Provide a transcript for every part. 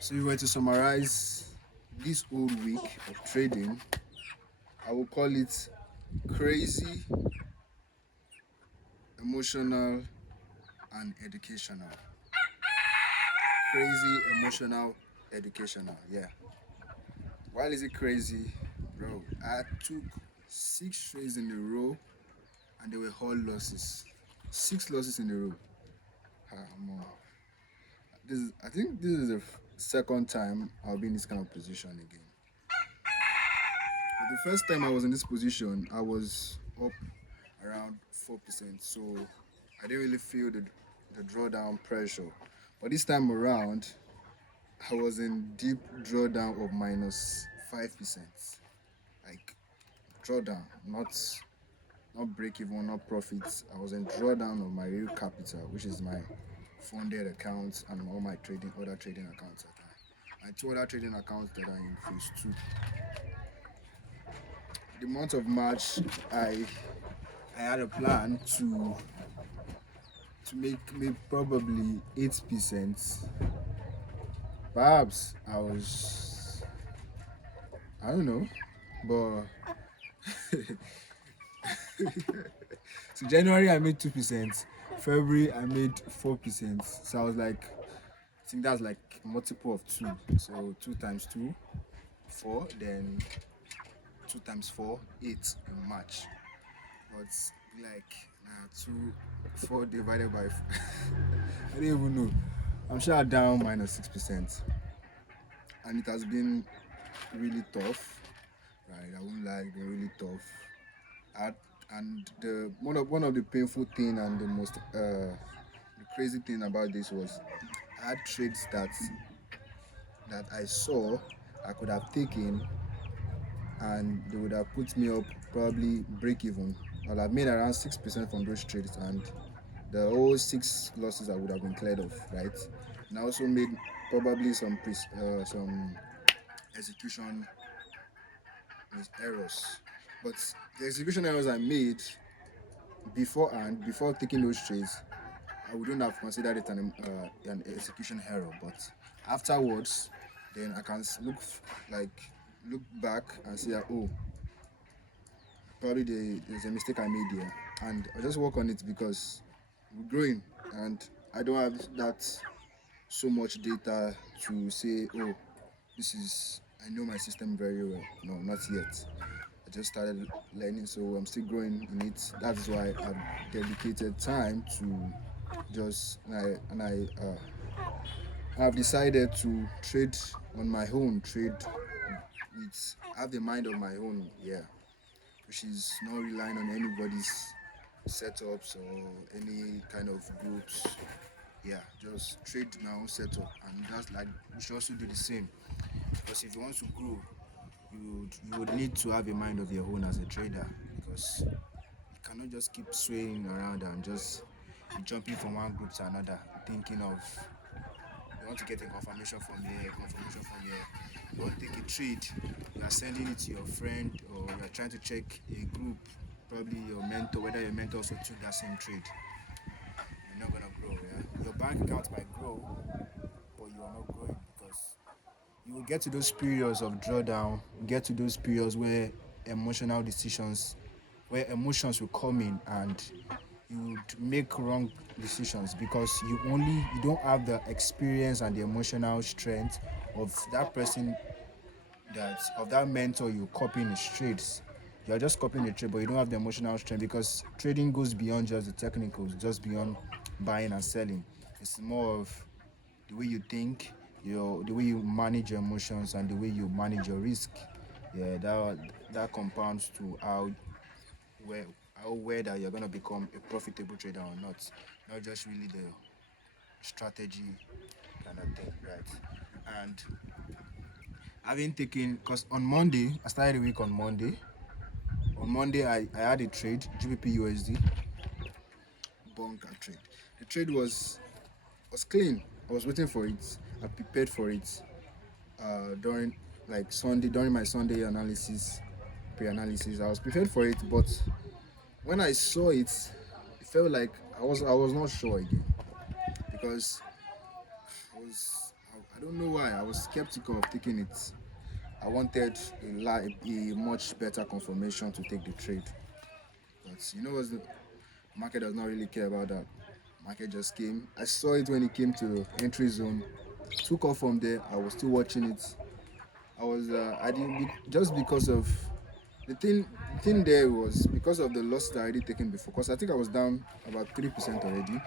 So, if we were to summarize this whole week of trading, I will call it crazy, emotional, and educational. Crazy, emotional, educational. Yeah. Why is it crazy, bro? I took 6 trades in a row, and they were all losses. 6 losses in a row. More. I think this is the second time I'll be in this kind of position again. But the first time I was in this position, I was up around 4%, so I didn't really feel the drawdown pressure. But this time around, I was in deep drawdown of -5%. Like drawdown, not break even, not profits. I was in drawdown of my real capital, which is my funded accounts and all my other trading accounts that my two other trading accounts that are in phase two. The month of March, I had a plan to make me probably 8%. Perhaps I don't know, but so January I made 2%, February I made 4%. So I was like, I think that's like multiple of two. So 2 times 2, 4, then 2 times 4, 8 in March. But like two 4 divided by I don't even know. I'm sure I'm down -6%. And it has been really tough. Right, I won't lie, it's been really tough. I, and the one of the painful thing and the most the crazy thing about this was I had trades that I saw I could have taken and they would have put me up probably break even. I'll have made around 6% from those trades and the whole 6 losses I would have been cleared of, right? And I also made probably some execution errors. But the execution errors I made beforehand, before taking those trades, I wouldn't have considered it an execution error. But afterwards, then I can look back and say, oh, probably there's a mistake I made here, and I just work on it because we're growing, and I don't have that so much data to say, oh, I know my system very well. No, not yet. I just started learning, so I'm still growing in it. That's why I've dedicated time to just I've decided to trade on my own, trade with have a mind of my own, yeah, which is not relying on anybody's setups or any kind of groups. Yeah, just trade my own setup, and that's like we should also do the same. Because if you want to grow, you would need to have a mind of your own as a trader because you cannot just keep swaying around and just be jumping from one group to another, thinking of you want to get a confirmation from here, confirmation from here. You want to take a trade, you are sending it to your friend or you are trying to check a group, probably your mentor, whether your mentor also took that same trade. You're not gonna grow, yeah. Your bank account might grow, but you are not growing because you will get to those periods of drawdown, get to those periods where emotional decisions, where emotions will come in and you would make wrong decisions because you don't have the experience and the emotional strength of that person of that mentor you copying his trades. You're just copying the trade, but you don't have the emotional strength because trading goes beyond just the technicals, just beyond buying and selling. It's more of the way you think, the way you manage your emotions, and the way you manage your risk. Yeah, that compounds to where whether you're gonna become a profitable trader or not just really the strategy kind of thing, right? And having taken, because on Monday, I started the week on Monday. On Monday, I had a trade, GBP USD, bunker trade. The trade was clean. I was waiting for it. I prepared for it during like Sunday, during my Sunday analysis, pre-analysis. I was prepared for it, but when I saw it, it felt like I was not sure again because I was I don't know why. I was skeptical of taking it. I wanted a much better confirmation to take the trade. But you know what? The market does not really care about that. Market just came. I saw it when it came to entry zone. Took off from there. I was still watching it. I didn't just because of the thing there was because of the loss that I already taken before. Because I think I was down about 3% already.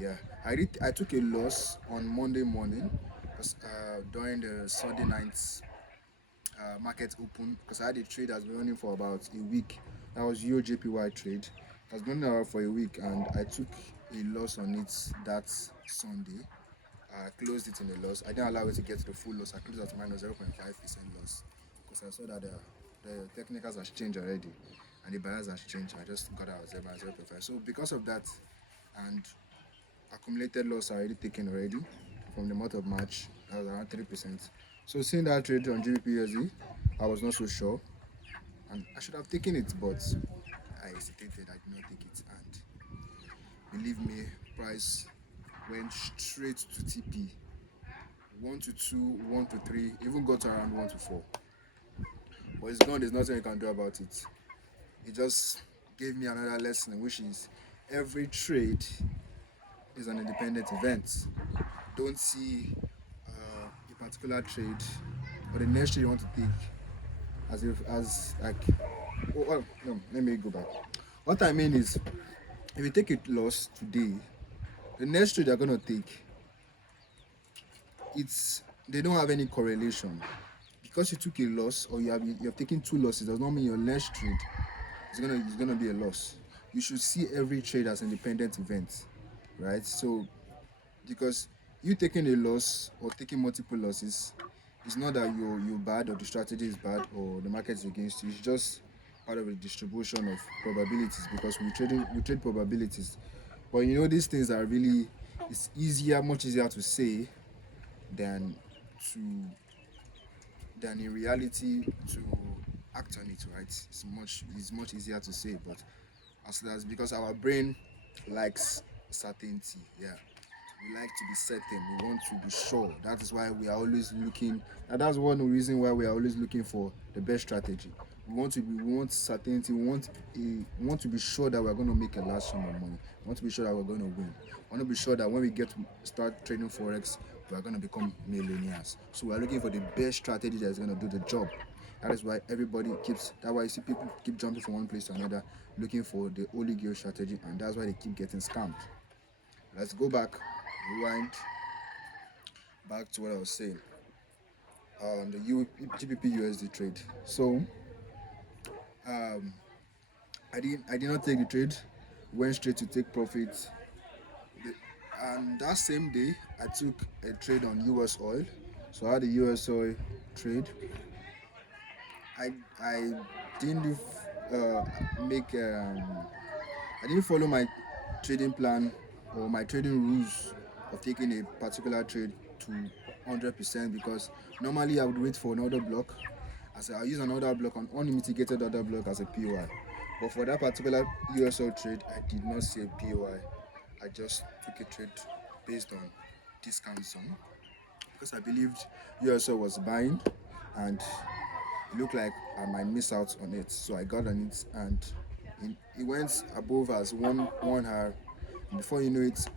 Yeah, I took a loss on Monday morning because during the Sunday night market open because I had a trade that's been running for about a week. That was UOJPY trade. It has been running around for a week and I took a loss on it that Sunday. I closed it in a loss. I didn't allow it to get to the full loss. I closed at minus 0.5% loss because I saw that the technicals has changed already and the bias has changed. I just got out at minus 0.5. So because of that and accumulated loss already taken already from the month of March, that was around 3%. So seeing that trade on GBP I was not so sure and I should have taken it, but I hesitated. I did not take it, and believe me, price went straight to TP. 1 to 2, 1 to 3, even got to around 1 to 4. But it's gone, there's nothing you can do about it. It just gave me another lesson, which is every trade is an independent event. Don't see a particular trade or the next trade you want to take as like, oh, no, let me go back. What I mean is, if you take a loss today, the next trade you're gonna take, they don't have any correlation. Because you took a loss or you have taken two losses does not mean your next trade is gonna be a loss. You should see every trade as an independent event, right? So because you taking a loss or taking multiple losses, it's not that you're bad or the strategy is bad or the market is against you. It's just part of the distribution of probabilities because we trade probabilities. But you know these things are really it's much easier to say than to than in reality to act on it, right? It's much easier to say, but as that's because our brain likes certainty. Yeah, we like to be certain. We want to be sure. That is why we are always looking. And that's one reason why we are always looking for the best strategy. We want certainty. We want to be sure that we're going to make a large sum of money. We want to be sure that we're going to win. We want to be sure that when we get to start trading forex, we are going to become millionaires. So we're looking for the best strategy that's going to do the job. That is why that's why you see people keep jumping from one place to another, looking for the holy grail strategy, and that's why they keep getting scammed. Let's go back, rewind back to what I was saying. The GBP USD trade. So I did not take the trade. Went straight to take profit. And that same day, I took a trade on US oil. So I had a US oil trade. I didn't make I didn't follow my trading plan or my trading rules of taking a particular trade to 100% because normally I would wait for another block. I use another block, an unmitigated other block as a POI. But for that particular USO trade, I did not see a POI. I just took a trade based on discount zone because I believed USO was buying and it looked like I might miss out on it. So I got on it and it went above as one hour. And before you know it,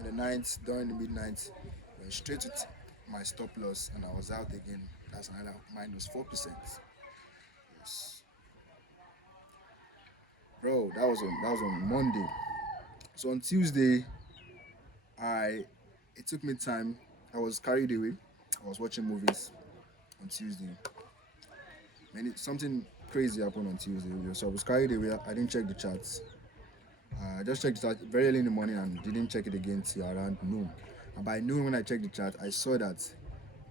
in the night, during the midnight, went straight to my stop loss and I was out again. That's another minus 4%. Yes. Bro, that was on Monday. So on Tuesday, it took me time. I was carried away. I was watching movies on Tuesday. Something crazy happened on Tuesday. So I was carried away. I didn't check the charts. I just checked the chart very early in the morning and didn't check it again till around noon. And by noon, when I checked the chart, I saw that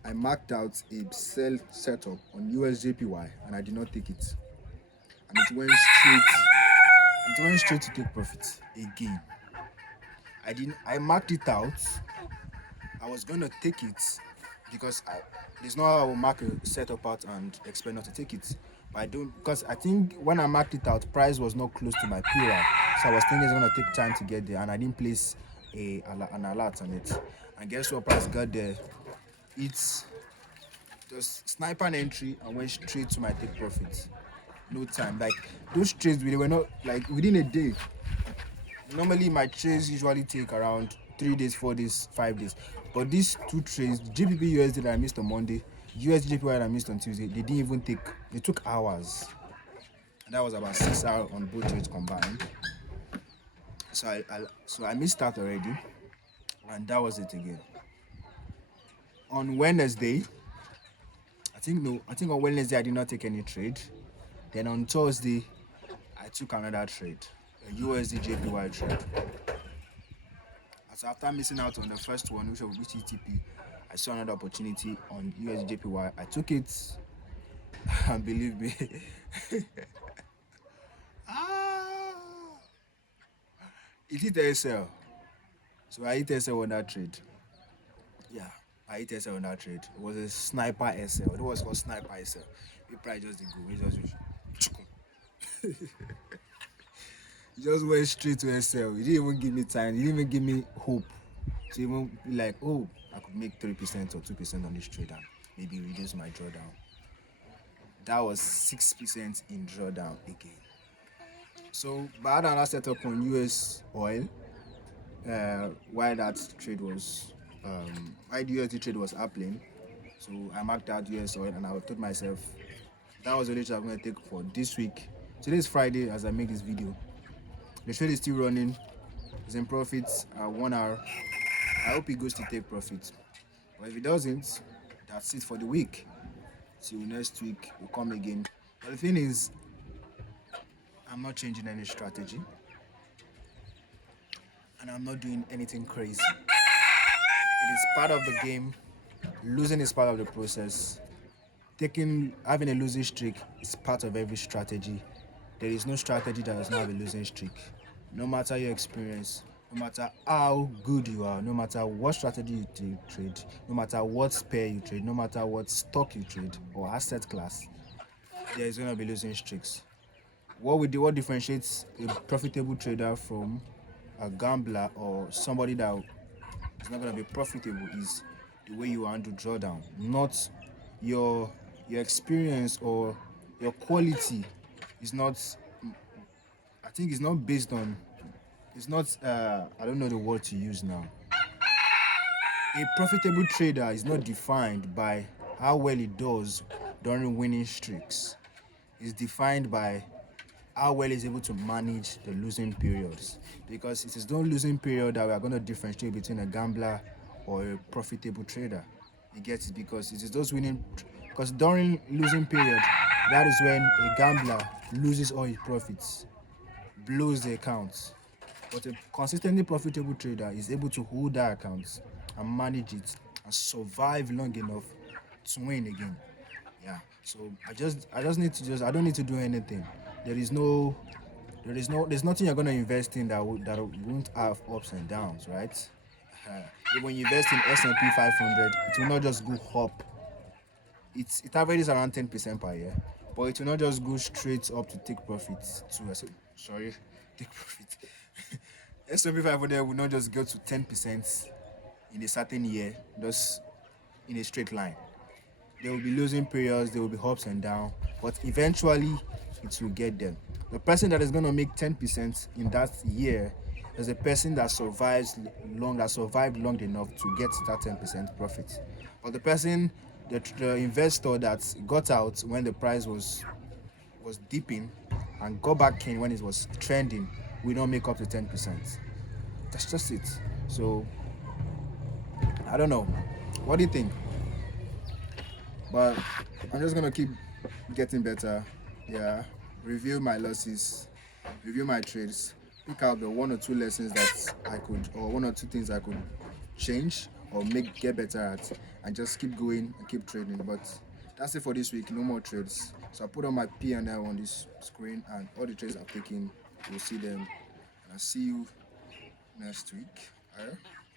I marked out a sell setup on USJPY and I did not take it. And it went straight to take profit again. I marked it out. I was gonna take it because there's no how I will mark a setup out and expect not to take it. But I don't because I think when I marked it out, price was not close to my POI. So I was thinking it's gonna take time to get there and I didn't place an alert on it. And guess what, price got there It's just sniper an entry and went straight to my take profit. No time. Like those trades, they were not like within a day. Normally, my trades usually take around 3 days, 4 days, 5 days. But these two trades, GBP USD that I missed on Monday, USD JPY that I missed on Tuesday, they didn't even take. They took hours. And that was about 6 hours on both trades combined. So I missed that already, and that was it again. On Wednesday, I think on Wednesday I did not take any trade. Then on Thursday, I took another trade, a USD JPY trade. So after missing out on the first one, which was ETP, I saw another opportunity on USD JPY. I took it, and believe me, it hit SL. So I hit SL on that trade. Yeah, I hit SL on that trade. It was a sniper SL. It was called sniper SL. We probably just did go. He just went straight to SL. He didn't even give me time. He didn't even give me hope to even be like, oh, I could make 3% or 2% on this trade and maybe reduce my drawdown. That was 6% in drawdown again. So, but I had another setup on US oil. While that trade was, while the USD trade was happening, so I marked out US oil and I told myself that was the only trade I'm going to take for this week. Today is Friday as I make this video. The trade is still running. It's in profits at 1 hour. I hope it goes to take profit. But if it doesn't, that's it for the week. Till next week, we'll come again. But the thing is, I'm not changing any strategy. And I'm not doing anything crazy. It is part of the game. Losing is part of the process. Having a losing streak is part of every strategy. There is no strategy that does not have a losing streak. No matter your experience, no matter how good you are, no matter what strategy you trade, no matter what pair you trade, no matter what stock you trade or asset class, there is going to be losing streaks. What differentiates a profitable trader from a gambler or somebody that is not going to be profitable is the way you handle drawdown, not your experience or your quality is not. I think it's not based on. It's not. I don't know the word to use now. A profitable trader is not defined by how well he does during winning streaks. It's defined by how well he's able to manage the losing periods. Because it is those losing period that we are going to differentiate between a gambler or a profitable trader. You get it? Because it is those winning. Because during losing period, that is when a gambler loses all his profits, blows the accounts. But a consistently profitable trader is able to hold that account and manage it and survive long enough to win again. Yeah. So I don't need to do anything. There's nothing you're gonna invest in that won't have ups and downs, right? When you invest in S&P 500, it will not just go up. It averages around 10% per year, but it will not just go straight up to take profits. Take profit. S&P 500 will not just go to 10% in a certain year, just in a straight line. There will be losing periods, there will be ups and downs, but eventually it will get there. The person that is going to make 10% in that year is a person that survived long enough to get that 10% profit. But the investor that got out when the price was dipping and got back in when it was trending will not make up to 10%. That's just it. So I don't know. What do you think? But I'm just gonna keep getting better. Yeah. Review my losses, review my trades, pick out the one or two lessons that I could, or one or two things I could change or get better at, and just keep going and keep trading. But that's it for this week. No more trades. So I put on my P&L on this screen, and all the trades I've taken, you'll see them. And I'll see you next week.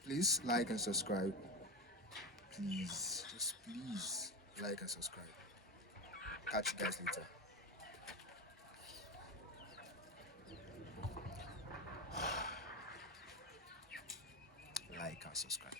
Please like and subscribe. Please, just please like and subscribe. Catch you guys later. Like and subscribe.